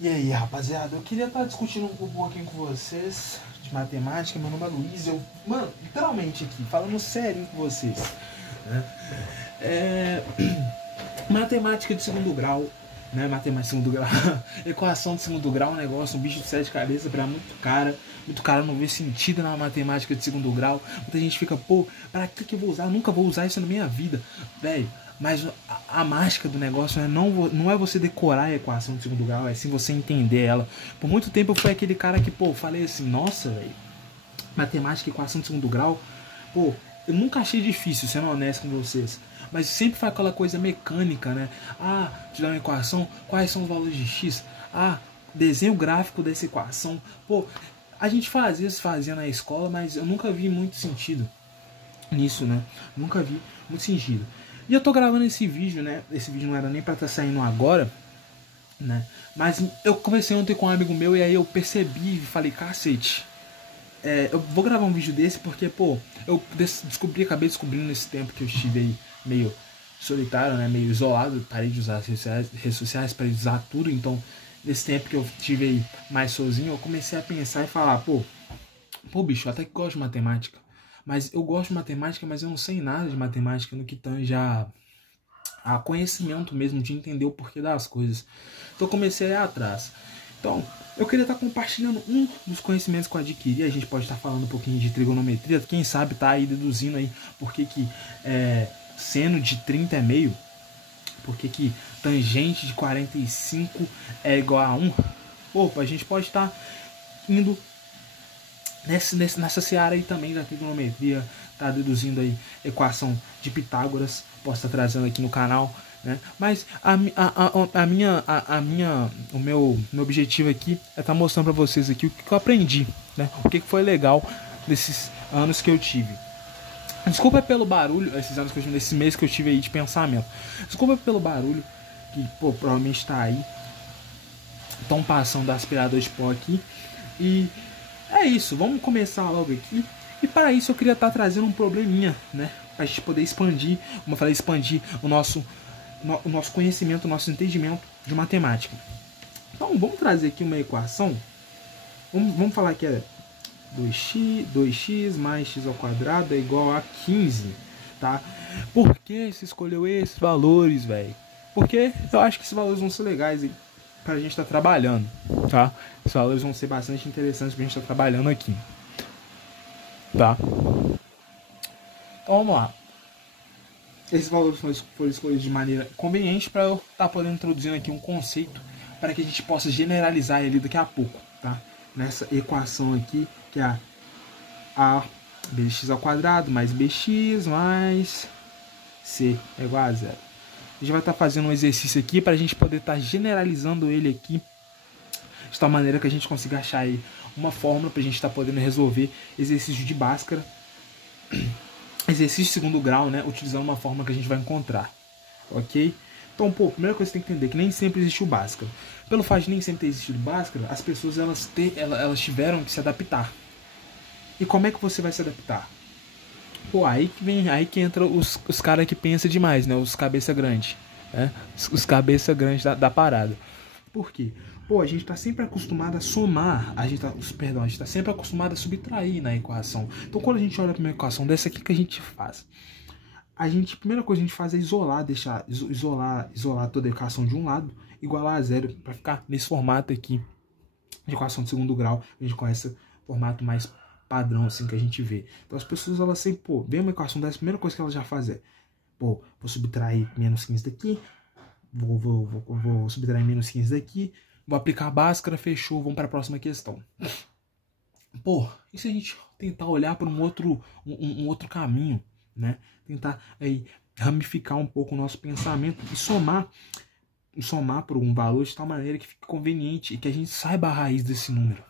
E aí, rapaziada, eu queria estar discutindo um pouquinho com vocês de matemática. Meu nome é Luiz, mano, literalmente aqui, falando sério com vocês, né? É, matemática de segundo grau, né? Matemática de segundo grau, equação de segundo grau, um negócio, um bicho de sete cabeças pra muito cara não vê sentido na matemática de segundo grau. Muita gente fica, pô, pra que eu vou usar? Eu nunca vou usar isso na minha vida, velho. Mas a mágica do negócio não é você decorar a equação de segundo grau, é sim você entender ela. Por muito tempo eu fui aquele cara que, pô, falei assim, nossa, velho, matemática e equação de segundo grau, pô, eu nunca achei difícil, sendo honesto com vocês. Mas sempre foi aquela coisa mecânica, né? Ah, te dá uma equação, quais são os valores de x? Ah, desenho gráfico dessa equação. Pô, a gente fazia na escola, mas eu nunca vi muito sentido nisso, né? Nunca vi muito sentido. E eu tô gravando esse vídeo, né? Esse vídeo não era nem pra estar saindo agora, né? Mas eu conversei ontem com um amigo meu e aí eu percebi e falei, cacete, eu vou gravar um vídeo desse porque, pô, eu acabei descobrindo nesse tempo que eu estive aí meio solitário, né? Meio isolado, parei de usar as redes sociais, parei de usar tudo, então nesse tempo que eu estive aí mais sozinho, eu comecei a pensar e falar, pô, bicho, eu até que gosto de matemática. Mas eu gosto de matemática, mas eu não sei nada de matemática no que tange a conhecimento mesmo, de entender o porquê das coisas. Então eu comecei a ir atrás. Então, eu queria estar compartilhando um dos conhecimentos que eu adquiri. A gente pode estar falando um pouquinho de trigonometria. Quem sabe tá aí deduzindo aí por que seno de 30 é meio. Por que tangente de 45 é igual a 1. Pô, a gente pode estar indo nessa seara aí também da trigonometria, tá deduzindo aí equação de Pitágoras, posso estar trazendo aqui no canal, né? Mas o meu objetivo aqui é estar mostrando para vocês aqui o que eu aprendi, né? O que foi legal desses anos que eu tive. Desculpa pelo barulho, esses anos que eu tive, nesse mês que eu tive aí de pensamento. Desculpa pelo barulho que, pô, provavelmente tá aí. Estão passando aspirador de pó aqui. E é isso, vamos começar logo aqui. E para isso eu queria estar trazendo um probleminha, né? Pra gente poder expandir, como eu falei, expandir o nosso conhecimento, o nosso entendimento de matemática. Então vamos trazer aqui uma equação. Vamos falar que é 2x mais x ao quadrado é igual a 15, tá? Por que você escolheu esses valores, velho? Porque eu acho que esses valores vão ser legais aí pra gente estar trabalhando, tá? Esses valores vão ser bastante interessantes pra gente estar trabalhando aqui, tá? Então vamos lá. Esses valores foram escolhidos de maneira conveniente para eu estar podendo introduzindo aqui um conceito para que a gente possa generalizar ele daqui a pouco, tá? Nessa equação aqui, que é a bx ao quadrado mais bx mais c é igual a zero. A gente vai estar fazendo um exercício aqui para a gente poder estar generalizando ele aqui de tal maneira que a gente consiga achar aí uma fórmula para a gente estar podendo resolver exercício de Bhaskara, exercício de segundo grau, né, utilizando uma fórmula que a gente vai encontrar, ok? Então, pô, a primeira coisa que você tem que entender é que nem sempre existe o Bhaskara. Pelo fato de nem sempre ter existido Bhaskara, as pessoas elas tiveram que se adaptar. E como é que você vai se adaptar? Pô, aí que entra os caras que pensam demais, né? Os cabeça grande, né? Os cabeça grande da parada. Por quê? Pô, a gente tá sempre acostumado a somar, a gente tá sempre acostumado a subtrair na equação. Então, quando a gente olha para uma equação dessa, o que a gente faz? A primeira coisa que a gente faz é isolar toda a equação de um lado, igualar a zero, para ficar nesse formato aqui de equação de segundo grau. A gente conhece formato mais padrão assim que a gente vê. Então as pessoas elas sempre, pô, vê uma equação dessa, a primeira coisa que elas já fazem é, pô, vou subtrair menos 15 daqui, vou subtrair menos 15 daqui, vou aplicar a Bhaskara, fechou, vamos para a próxima questão. Pô, e se a gente tentar olhar para um outro caminho, né? Tentar aí ramificar um pouco o nosso pensamento e somar por um valor de tal maneira que fique conveniente e que a gente saiba a raiz desse número.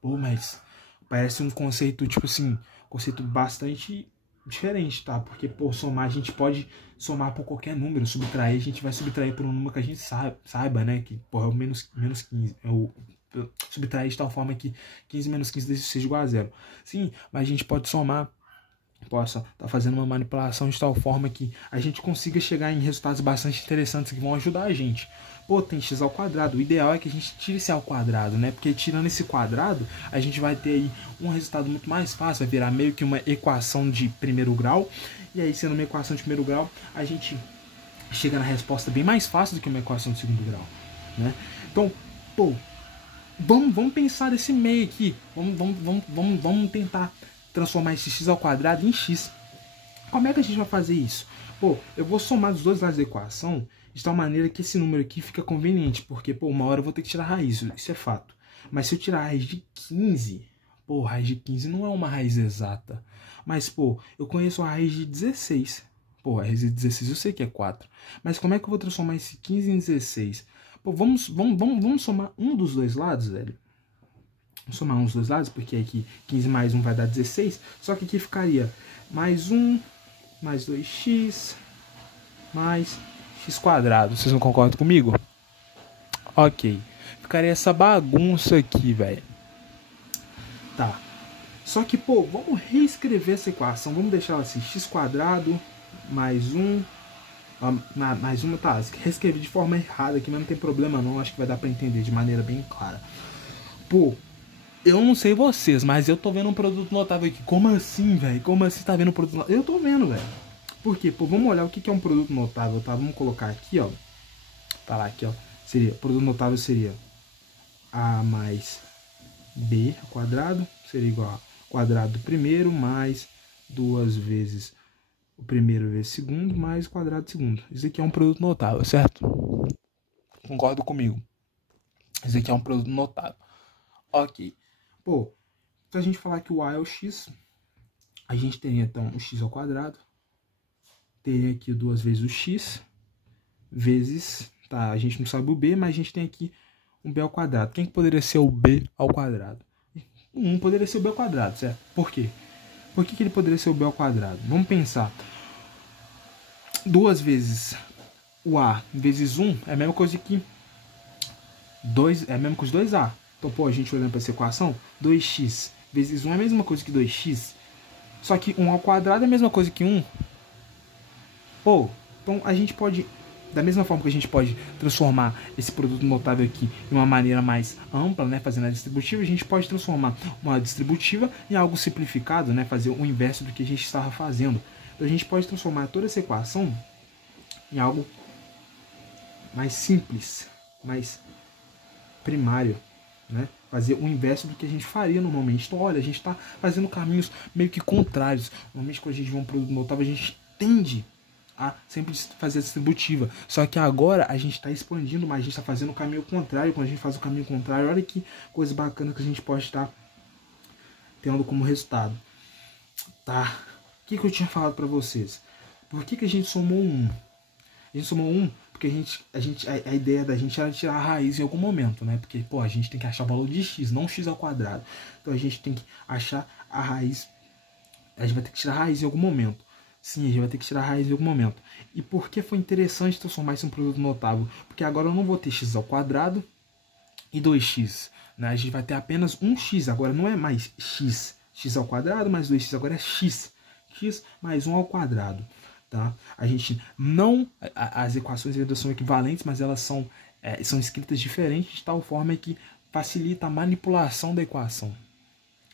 Pô, mas parece um conceito, tipo assim, conceito bastante diferente, tá? Porque, por somar, a gente pode somar por qualquer número, subtrair, a gente vai subtrair por um número que a gente saiba, né? Que, porra, é o menos 15. Subtrair de tal forma que 15 menos 15 seja igual a zero. Sim, mas a gente pode somar, possa estar fazendo uma manipulação de tal forma que a gente consiga chegar em resultados bastante interessantes que vão ajudar a gente. pô, tem x ao quadrado. O ideal é que a gente tire esse ao quadrado, né? Porque tirando esse quadrado, a gente vai ter aí um resultado muito mais fácil. Vai virar meio que uma equação de primeiro grau. E aí, sendo uma equação de primeiro grau, a gente chega na resposta bem mais fácil do que uma equação de segundo grau, né? Então, pô, vamos pensar nesse meio aqui. Vamos tentar transformar esse x ao quadrado em x. Como é que a gente vai fazer isso? Pô, eu vou somar dos dois lados da equação de tal maneira que esse número aqui fica conveniente, porque, pô, uma hora eu vou ter que tirar a raiz, isso é fato. Mas se eu tirar a raiz de 15, pô, raiz de 15 não é uma raiz exata. Mas, pô, eu conheço a raiz de 16. Pô, a raiz de 16 eu sei que é 4. Mas como é que eu vou transformar esse 15 em 16? Pô, vamos somar um dos dois lados, velho. Vamos somar um dos dois lados, porque aqui 15 mais 1 vai dar 16. Só que aqui ficaria mais 1, mais 2x, mais x quadrado. Vocês não concordam comigo? Ok. Ficaria essa bagunça aqui, velho. Tá. Só que, pô, vamos reescrever essa equação. Vamos deixar ela assim, x quadrado mais 1... mais uma, tá, reescrevi de forma errada aqui, mas não tem problema não, acho que vai dar pra entender de maneira bem clara. Pô, eu não sei vocês, mas eu tô vendo um produto notável aqui. Como assim, velho? Como assim tá vendo um produto notável? Eu tô vendo, velho. Por quê? Pô, vamos olhar o que é um produto notável, tá? Vamos colocar aqui, ó. Tá lá, aqui, ó. Seria, produto notável seria A mais B ao quadrado, seria igual a quadrado do primeiro mais 2 vezes o primeiro vezes segundo mais o quadrado do segundo. Isso aqui é um produto notável, certo? Concordo comigo. Isso aqui é um produto notável. Ok. Pô, se a gente falar que o A é o x, a gente teria então o x ao quadrado. Teria aqui 2 vezes o x, vezes, tá, a gente não sabe o b, mas a gente tem aqui um b ao quadrado. Quem que poderia ser o b ao quadrado? O 1 poderia ser o b ao quadrado, certo? Por quê? Por que ele poderia ser o b ao quadrado? Vamos pensar. 2 vezes o a vezes 1 é a mesma coisa que 2, é a mesma coisa que 2a. Então, pô, a gente olhando para essa equação, 2x vezes 1 é a mesma coisa que 2x. Só que 1 ao quadrado é a mesma coisa que 1. Pô, então a gente pode, da mesma forma que a gente pode transformar esse produto notável aqui de uma maneira mais ampla, né, fazendo a distributiva, a gente pode transformar uma distributiva em algo simplificado, né, fazer o inverso do que a gente estava fazendo. Então a gente pode transformar toda essa equação em algo mais simples, mais primário, né? Fazer o inverso do que a gente faria normalmente. Então, olha, a gente está fazendo caminhos meio que contrários. Normalmente, quando a gente vê um produto notável, a gente tende a sempre fazer a distributiva. Só que agora a gente está expandindo, mas a gente está fazendo o caminho contrário. Quando a gente faz o caminho contrário, olha que coisa bacana que a gente pode estar tendo como resultado. Tá? O que eu tinha falado para vocês? Por que a gente somou 1? A gente somou 1 porque a ideia da gente era tirar a raiz em algum momento, né? Porque, pô, a gente tem que achar o valor de x, não x ao quadrado. Então a gente tem que achar a raiz. A gente vai ter que tirar a raiz em algum momento. Sim, a gente vai ter que tirar a raiz em algum momento. E por que foi interessante transformar isso em um produto notável? Porque agora eu não vou ter x ao quadrado e 2x. Né? A gente vai ter apenas um x. Agora não é mais x. X ao quadrado mais 2x. Agora é x. X mais 1 ao quadrado. Tá? A gente não... As equações ainda são equivalentes, mas elas são escritas diferentes de tal forma que facilita a manipulação da equação.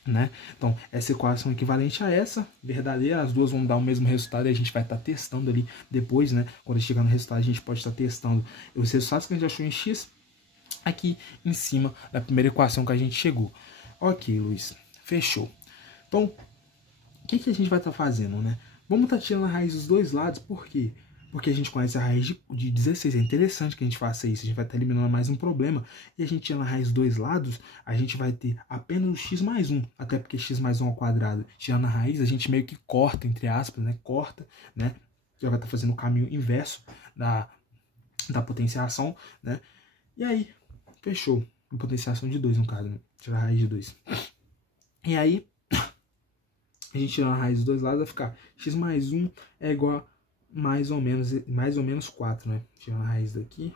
Né? Então, essa equação equivalente a essa, verdadeira, as duas vão dar o mesmo resultado e a gente vai estar testando ali depois, né? Quando chegar no resultado, a gente pode estar testando os resultados que a gente achou em x aqui em cima da primeira equação que a gente chegou. Ok, Luiz, fechou. Então, o que a gente vai estar fazendo, né? Vamos estar tirando a raiz dos dois lados, por quê? Porque a gente conhece a raiz de 16, é interessante que a gente faça isso, a gente vai estar eliminando mais um problema. E a gente tirando a raiz dos dois lados, a gente vai ter apenas o x mais 1, até porque x mais 1 ao quadrado, tirando a raiz, a gente meio que corta, entre aspas, né? Corta, né? Já vai estar fazendo o caminho inverso da potenciação, né? E aí, fechou. Potenciação de 2, no caso, né? Tirar a raiz de 2. E aí, a gente tirando a raiz dos dois lados, vai ficar x mais 1 é igual a mais ou menos 4, né? Tirando a raiz daqui,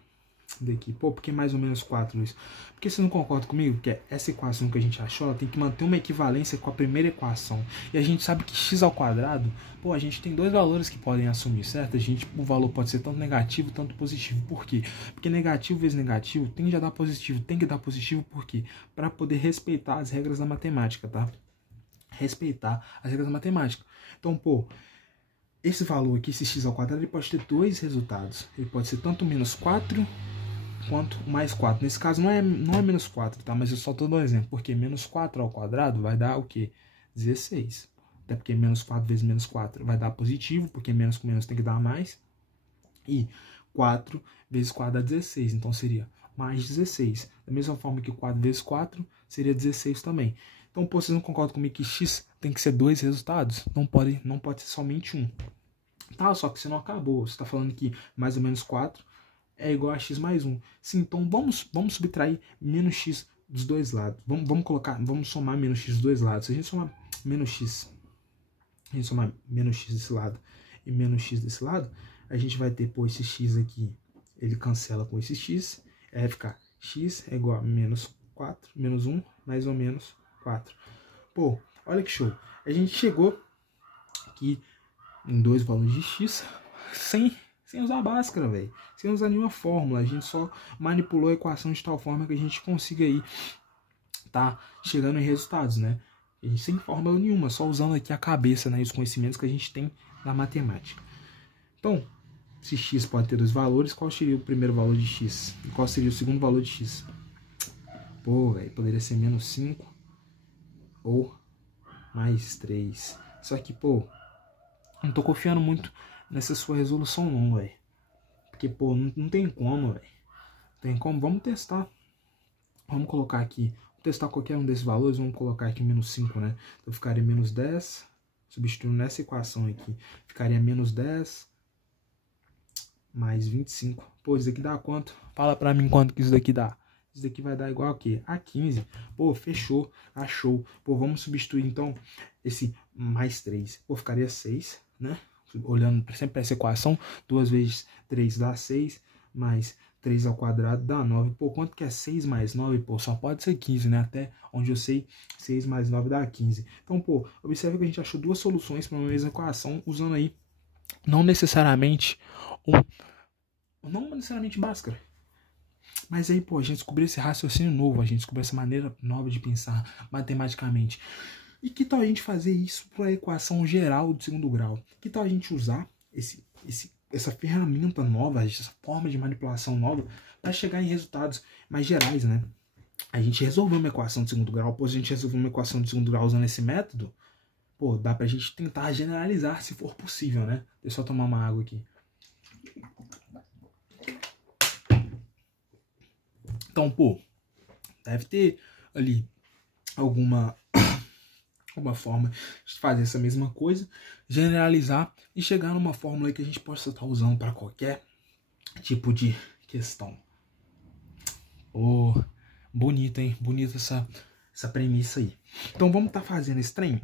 daqui. Pô, por que mais ou menos 4, Luiz? Porque você não concorda comigo? Que essa equação que a gente achou, ela tem que manter uma equivalência com a primeira equação. E a gente sabe que x ao quadrado, pô, a gente tem dois valores que podem assumir, certo? O valor pode ser tanto negativo, tanto positivo. Por quê? Porque negativo vezes negativo tende a dar positivo. Tem que dar positivo por quê? Para poder respeitar as regras da matemática, tá? Respeitar as regras da matemática. Então, pô, esse valor aqui, esse x ao quadrado, ele pode ter dois resultados. Ele pode ser tanto menos 4 quanto mais 4. Nesse caso não é menos 4, tá? Mas eu só estou dando um exemplo. Porque menos 4 ao quadrado vai dar o quê? 16. Até porque menos 4 vezes menos 4 vai dar positivo, porque menos com menos tem que dar mais. E 4 vezes 4 dá 16, então seria mais 16. Da mesma forma que 4 vezes 4 seria 16 também. Então, pô, vocês não concordam comigo que x tem que ser dois resultados? Não pode ser somente um. Tá, só que você não acabou. Você está falando que mais ou menos 4 é igual a x mais 1. Sim, então vamos subtrair menos x dos dois lados. Vamos somar menos x dos dois lados. Se a gente somar menos x, desse lado e menos x desse lado, a gente vai ter, pô, esse x aqui, ele cancela com esse x, vai ficar x é igual a menos 4, menos 1, mais ou menos 4. Pô, olha que show. A gente chegou aqui em dois valores de x sem usar a Bhaskara, velho. Sem usar nenhuma fórmula. A gente só manipulou a equação de tal forma que a gente consiga aí tá chegando em resultados, né? A gente sem fórmula nenhuma, só usando aqui a cabeça, né, os conhecimentos que a gente tem da matemática. Então, se x pode ter dois valores, qual seria o primeiro valor de x? E qual seria o segundo valor de x? Pô, velho, poderia ser menos 5 ou mais 3. Só que, pô, não tô confiando muito nessa sua resolução não, velho. Porque, pô, não tem como, velho. Tem como? Vamos testar. Vamos colocar aqui, vou testar qualquer um desses valores, vamos colocar aqui menos 5, né? Então ficaria menos 10, substituindo nessa equação aqui, ficaria menos 10 mais 25. Pô, isso daqui dá quanto? Fala pra mim quanto que isso daqui dá. Isso daqui vai dar igual a quê? A 15. Pô, fechou, achou. Pô, vamos substituir então esse mais 3. Pô, ficaria 6, né? Olhando sempre para essa equação, 2 vezes 3 dá 6, mais 3 ao quadrado dá 9. Pô, quanto que é 6 mais 9? Pô, só pode ser 15, né? Até onde eu sei, 6 mais 9 dá 15. Então, pô, observe que a gente achou duas soluções para uma mesma equação, usando aí, não necessariamente Bhaskara. Mas aí, pô, a gente descobriu esse raciocínio novo, a gente descobriu essa maneira nova de pensar matematicamente. E que tal a gente fazer isso para a equação geral do segundo grau? Que tal a gente usar essa ferramenta nova, essa forma de manipulação nova, para chegar em resultados mais gerais, né? A gente resolveu uma equação de segundo grau, pô, se a gente resolveu uma equação de segundo grau usando esse método, pô, dá pra gente tentar generalizar se for possível, né? Deixa eu só tomar uma água aqui. Então, pô, deve ter ali alguma forma de fazer essa mesma coisa, generalizar e chegar numa fórmula que a gente possa estar usando para qualquer tipo de questão. Oh, bonito, hein? Bonita essa premissa aí. Então vamos estar fazendo esse trem?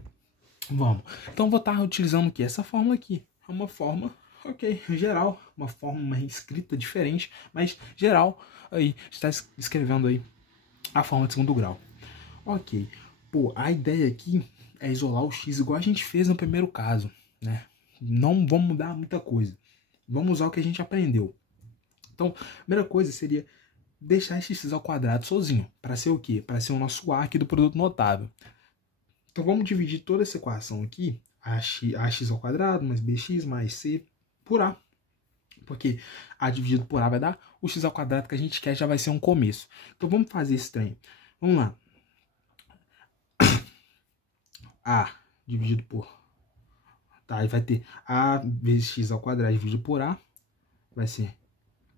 Vamos. Então vou estar utilizando o que? Essa fórmula aqui. É uma forma, ok, geral, uma forma escrita diferente, mas geral. Aí, está escrevendo aí a forma de segundo grau. Ok. Pô, a ideia aqui é isolar o x igual a gente fez no primeiro caso, né? Não vamos mudar muita coisa. Vamos usar o que a gente aprendeu. Então, a primeira coisa seria deixar esse x ao quadrado sozinho. Para ser o quê? Para ser o nosso a aqui do produto notável. Então, vamos dividir toda essa equação aqui, ax ao quadrado mais bx mais c por a. Porque a dividido por a vai dar o x ao quadrado que a gente quer, já vai ser um começo. Então, vamos fazer esse trem. Vamos lá. A dividido por... Tá, aí vai ter a vezes x ao quadrado dividido por a. Vai ser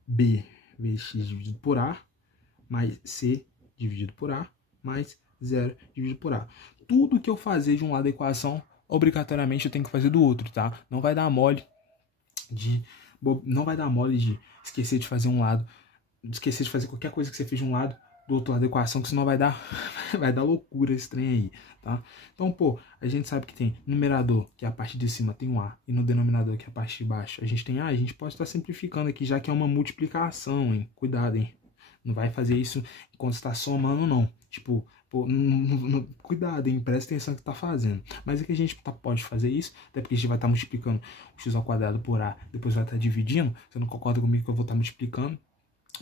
b vezes x dividido por a. Mais c dividido por a. Mais 0 dividido por a. Tudo que eu fazer de um lado da equação, obrigatoriamente eu tenho que fazer do outro, tá? Não vai dar mole de esquecer de fazer um lado. Esquecer de fazer qualquer coisa que você fez de um lado do outro lado da equação, que senão vai dar, vai dar loucura esse trem aí, tá? Então, pô, a gente sabe que tem numerador, que é a parte de cima, tem um A, e no denominador, que é a parte de baixo, a gente tem A, a gente pode estar simplificando aqui, já que é uma multiplicação, hein? Cuidado, hein? Não vai fazer isso enquanto está somando, não. Tipo, pô, cuidado, hein? Presta atenção no que tá fazendo. Mas é que a gente pode fazer isso, até porque a gente vai estar multiplicando o x ao quadrado por A, depois vai estar dividindo. Você não concorda comigo que eu vou estar multiplicando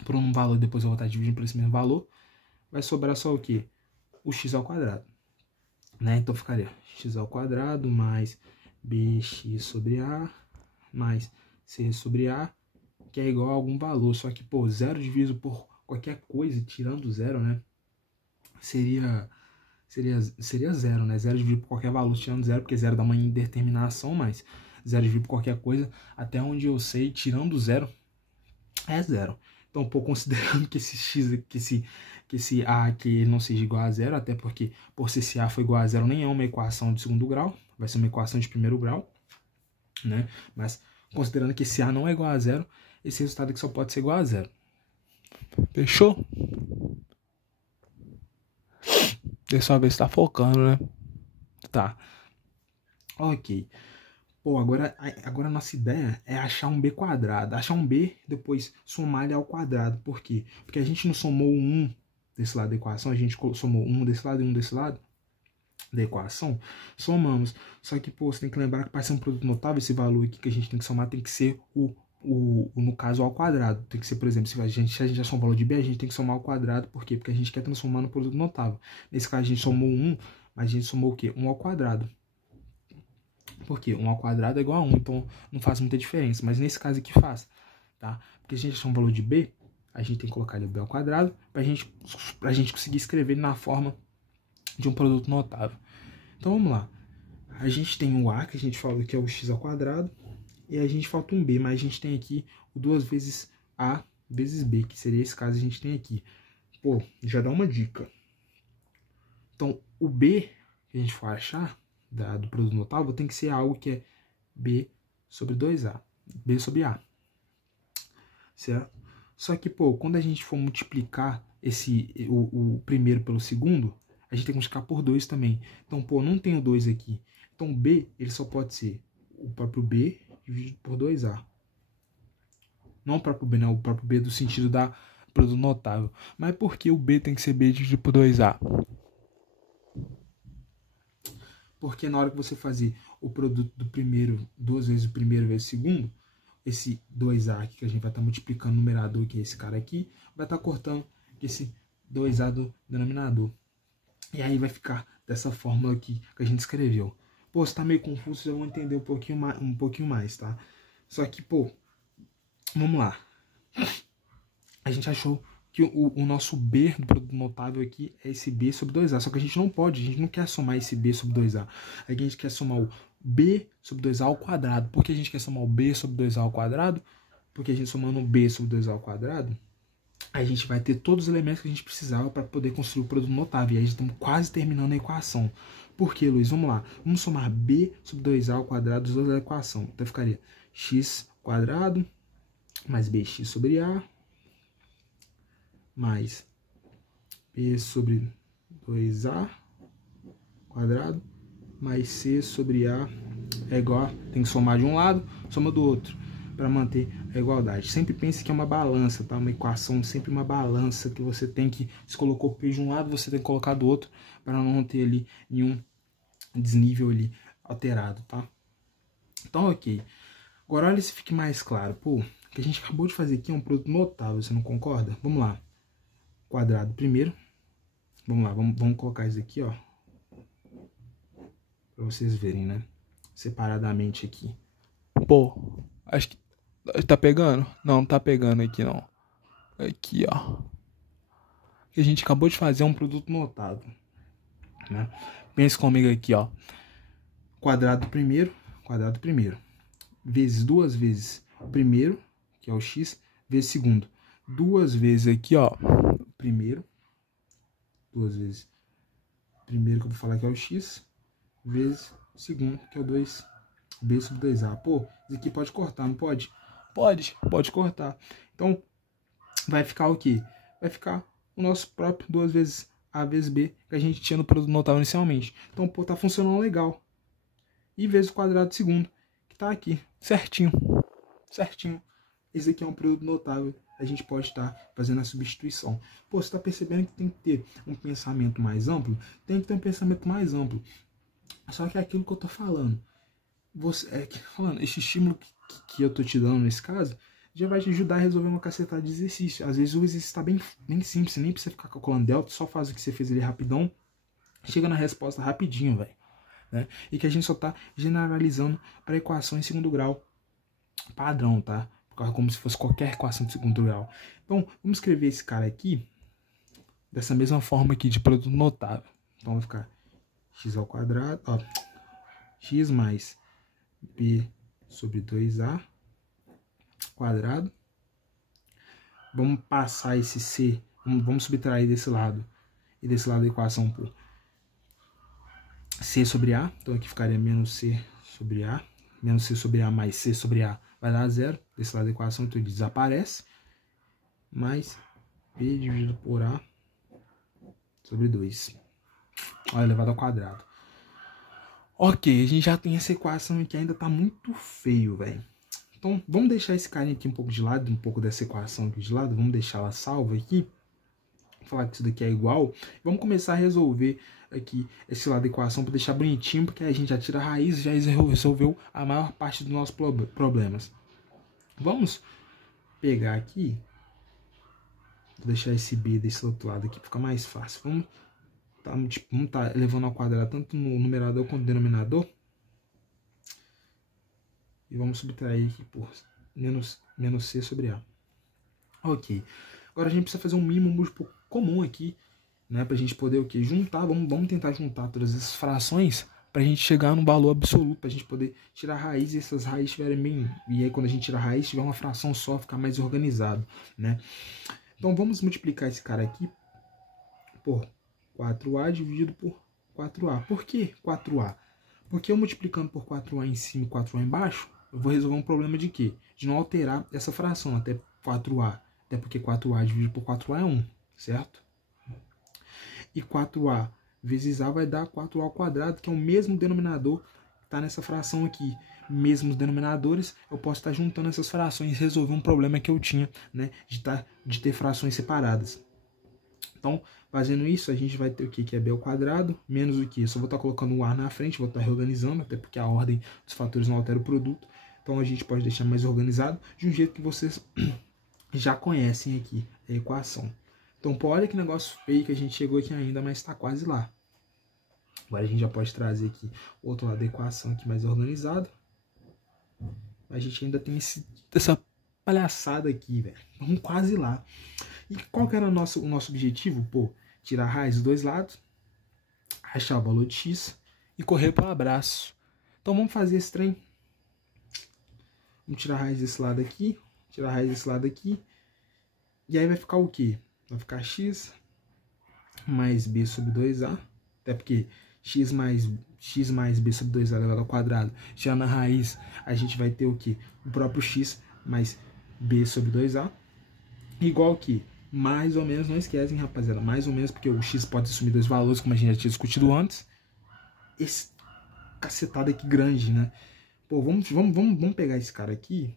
por um valor, depois eu vou estar dividindo por esse mesmo valor? Vai sobrar só o quê? O x ao quadrado. Né? Então ficaria x ao quadrado mais bx sobre A mais c sobre A, que é igual a algum valor. Só que, pô, 0 dividido por qualquer coisa, tirando zero, né? Seria 0, né? 0 dividido por qualquer valor, tirando zero, porque zero dá uma indeterminação, mas 0 dividido por qualquer coisa, até onde eu sei, tirando zero, é 0. Então, pô, considerando que esse x, que esse a aqui não seja igual a 0, até porque por se esse a for igual a 0, nem é uma equação de segundo grau, vai ser uma equação de primeiro grau, né? Mas considerando que esse a não é igual a 0, esse resultado aqui só pode ser igual a 0. Fechou? Deixa eu ver se tá focando, né? Tá. Ok. Pô, agora a nossa ideia é achar um b quadrado. Achar um b, depois somar ele ao quadrado. Por quê? Porque a gente não somou um desse lado da equação, a gente somou um desse lado e um desse lado da equação, somamos. Só que, pô, você tem que lembrar que para ser um produto notável, esse valor aqui que a gente tem que somar tem que ser no caso, ao quadrado. Tem que ser, por exemplo, se a gente já somou o valor de b, a gente tem que somar ao quadrado. Por quê? Porque a gente quer transformar no produto notável. Nesse caso, a gente somou 1, mas a gente somou o quê? 1 ao quadrado. Por quê? 1 ao quadrado é igual a 1, então não faz muita diferença. Mas nesse caso aqui faz, tá? Porque a gente achou um valor de b, a gente tem que colocar ali o b ao quadrado pra gente conseguir escrever na forma de um produto notável. Então vamos lá. A gente tem o a, que a gente falou que é o x ao quadrado, e a gente falta um b, mas a gente tem aqui o 2 vezes a vezes b, que seria esse caso que a gente tem aqui. Pô, já dá uma dica. Então, o b que a gente for achar do produto notável tem que ser algo que é b sobre 2a, b sobre a, certo? Só que, pô, quando a gente for multiplicar o primeiro pelo segundo, a gente tem que multiplicar por 2 também. Então, pô, não tem o 2 aqui. Então, b, ele só pode ser o próprio b dividido por 2a. Não o próprio b, não, o próprio b do sentido da produto notável. Mas por que o b tem que ser b dividido por 2a? Porque na hora que você fazer o produto do primeiro, 2 vezes o primeiro vezes o segundo, esse 2a aqui que a gente vai estar multiplicando o numerador, que é esse cara aqui, vai estar cortando esse 2a do denominador. E aí vai ficar dessa fórmula aqui que a gente escreveu. Pô, se tá meio confuso, vocês vão entender um pouquinho mais, tá? Só que, pô, vamos lá. A gente achou que o nosso b do produto notável aqui é esse b sobre 2a. Só que a gente não pode, a gente não quer somar esse b sobre 2a. A gente quer somar o b sobre 2a ao quadrado. Por que a gente quer somar o b sobre 2a ao quadrado? Porque a gente somando o b sobre 2a ao quadrado, a gente vai ter todos os elementos que a gente precisava para poder construir o produto notável. E aí já estamos quase terminando a equação. Por quê, Luiz? Vamos lá. Vamos somar b sobre 2a ao quadrado dos dois da equação. Então ficaria x quadrado mais bx sobre a mais b sobre 2a quadrado mais c sobre a é igual a, tem que somar de um lado, soma do outro, para manter a igualdade. Sempre pense que é uma balança, tá? Uma equação, sempre uma balança que você tem que, se colocou o p de um lado, você tem que colocar do outro, para não ter ali nenhum desnível ali alterado, tá? Então, ok. Agora, olha se fique mais claro. Pô, o que a gente acabou de fazer aqui é um produto notável, você não concorda? Vamos lá. Quadrado primeiro. Vamos lá, vamos colocar isso aqui, ó. Pra vocês verem, né? Separadamente aqui. Pô, acho que tá pegando? Não tá pegando aqui, não. Aqui, ó. O que a gente acabou de fazer é um produto notável, né? Pense comigo aqui, ó. Quadrado primeiro, vezes 2 vezes o primeiro, que é o x, vezes segundo. 2 vezes aqui, ó, primeiro, 2 vezes primeiro que eu vou falar que é o x, vezes segundo, que é o 2b sobre 2a. Pô, isso aqui pode cortar, não pode? Pode cortar. Então, vai ficar o quê? Vai ficar o nosso próprio 2 vezes A vezes B que a gente tinha no produto notável inicialmente. Então, pô, tá funcionando legal. E vezes o quadrado segundo, que tá aqui, certinho. Certinho. Esse aqui é um produto notável. A gente pode estar fazendo a substituição. Pô, você está percebendo que tem que ter um pensamento mais amplo? Tem que ter um pensamento mais amplo. Só que é aquilo que eu tô falando. Esse estímulo que eu tô te dando nesse caso, já vai te ajudar a resolver uma cacetada de exercício. Às vezes o exercício está bem simples, você nem precisa ficar calculando delta, só faz o que você fez ali rapidão, chega na resposta rapidinho, velho. Né? E que a gente só tá generalizando para equação em segundo grau padrão, tá? Como se fosse qualquer equação de segundo grau. Então, vamos escrever esse cara aqui dessa mesma forma aqui de produto notável. Então, vai ficar x ao quadrado, ó, x mais b sobre 2a quadrado. Vamos passar esse c, vamos subtrair desse lado e desse lado da equação por c sobre a. Então, aqui ficaria menos c sobre a. Menos c sobre a mais c sobre a vai dar zero. Desse lado da equação, então ele desaparece. Mais b dividido por a sobre 2. Olha, elevado ao quadrado. Ok, a gente já tem essa equação aqui, ainda tá muito feio, velho. Então, vamos deixar esse carinha aqui um pouco de lado, um pouco dessa equação aqui de lado. Vamos deixar ela salva aqui. Vou falar que isso daqui é igual. Vamos começar a resolver aqui esse lado da equação para deixar bonitinho, porque a gente já tira a raiz e já resolveu a maior parte dos nossos problemas. Vamos pegar aqui, vou deixar esse b desse outro lado aqui para ficar mais fácil. Vamos tá elevando ao quadrado tanto no numerador quanto no denominador. E vamos subtrair aqui por menos c sobre a. Ok. Agora a gente precisa fazer um mínimo múltiplo comum aqui, né, pra gente poder o quê? Juntar, vamos tentar juntar todas essas frações pra gente chegar num valor absoluto, pra gente poder tirar a raiz e essas raízes estiverem bem... E aí quando a gente tira a raiz, tiver uma fração só, ficar mais organizado, né? Então vamos multiplicar esse cara aqui por 4a dividido por 4a. Por que 4a? Porque eu multiplicando por 4a em cima e 4a embaixo, eu vou resolver um problema de quê? De não alterar essa fração até 4a. Até porque 4a dividido por 4a é 1, certo? E 4a vezes a vai dar 4a ao quadrado, que é o mesmo denominador que está nessa fração aqui. Mesmos denominadores, eu posso estar juntando essas frações e resolver um problema que eu tinha, né? De ter frações separadas. Então, fazendo isso, a gente vai ter o quê? Que é b ao quadrado, menos o quê? Eu só vou estar colocando o a na frente, vou estar reorganizando, até porque a ordem dos fatores não altera o produto. Então, a gente pode deixar mais organizado, de um jeito que vocês já conhecem aqui a equação. Então, pô, olha que negócio feio que a gente chegou aqui ainda, mas está quase lá. Agora a gente já pode trazer aqui o outro lado da equação aqui mais organizado. A gente ainda tem essa palhaçada aqui, velho. Vamos quase lá. E qual que era o nosso objetivo? Pô, tirar a raiz dos dois lados, achar o valor de x e correr para o abraço. Então vamos fazer esse trem. Vamos tirar a raiz desse lado aqui, tirar a raiz desse lado aqui. E aí vai ficar o quê? Vai ficar x mais b sobre 2a. Até porque x mais b sobre 2a elevado ao quadrado. Tirando a raiz, a gente vai ter o quê? O próprio x mais b sobre 2a. Igual que, mais ou menos, não esquecem, rapaziada, mais ou menos, porque o x pode assumir dois valores, como a gente já tinha discutido antes. Esse cacetado aqui grande, né? Pô, vamos pegar esse cara aqui.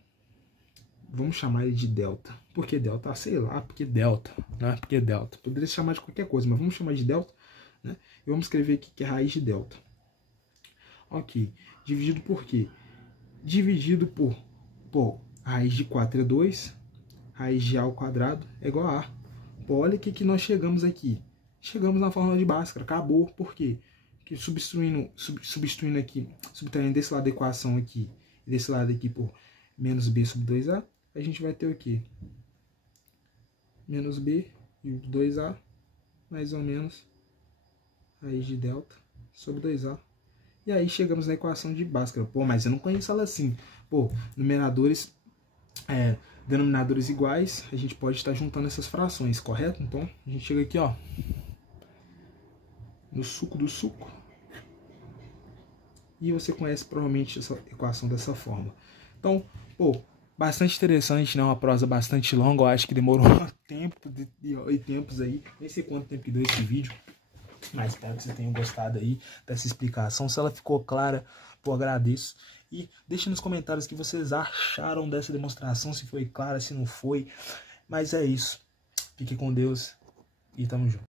Vamos chamar ele de delta. Por que delta? Ah, sei lá, porque delta, né? Porque delta. Poderia chamar de qualquer coisa, mas vamos chamar de delta, né? E vamos escrever aqui que é raiz de delta. Ok. Dividido por quê? Dividido por, pô, raiz de 4 é 2, raiz de a ao quadrado é igual a. Pô, olha o que nós chegamos aqui. Chegamos na fórmula de Bhaskara. Acabou. Por quê? Porque substituindo aqui, subtraindo desse lado da equação aqui e desse lado aqui por menos b sobre 2a, a gente vai ter o quê? Menos b e 2a, mais ou menos raiz de delta sobre 2a. E aí chegamos na equação de Bhaskara. Pô, mas eu não conheço ela assim. Pô, numeradores, denominadores iguais, a gente pode estar juntando essas frações, correto? Então, a gente chega aqui, ó, no suco do suco. E você conhece provavelmente essa equação dessa forma. Então, pô, bastante interessante, né? Uma prosa bastante longa. Eu acho que demorou tempos aí. Nem sei quanto tempo que deu esse vídeo. Mas espero que vocês tenham gostado aí dessa explicação. Se ela ficou clara, pô, agradeço. E deixe nos comentários o que vocês acharam dessa demonstração. Se foi clara, se não foi. Mas é isso. Fique com Deus e tamo junto.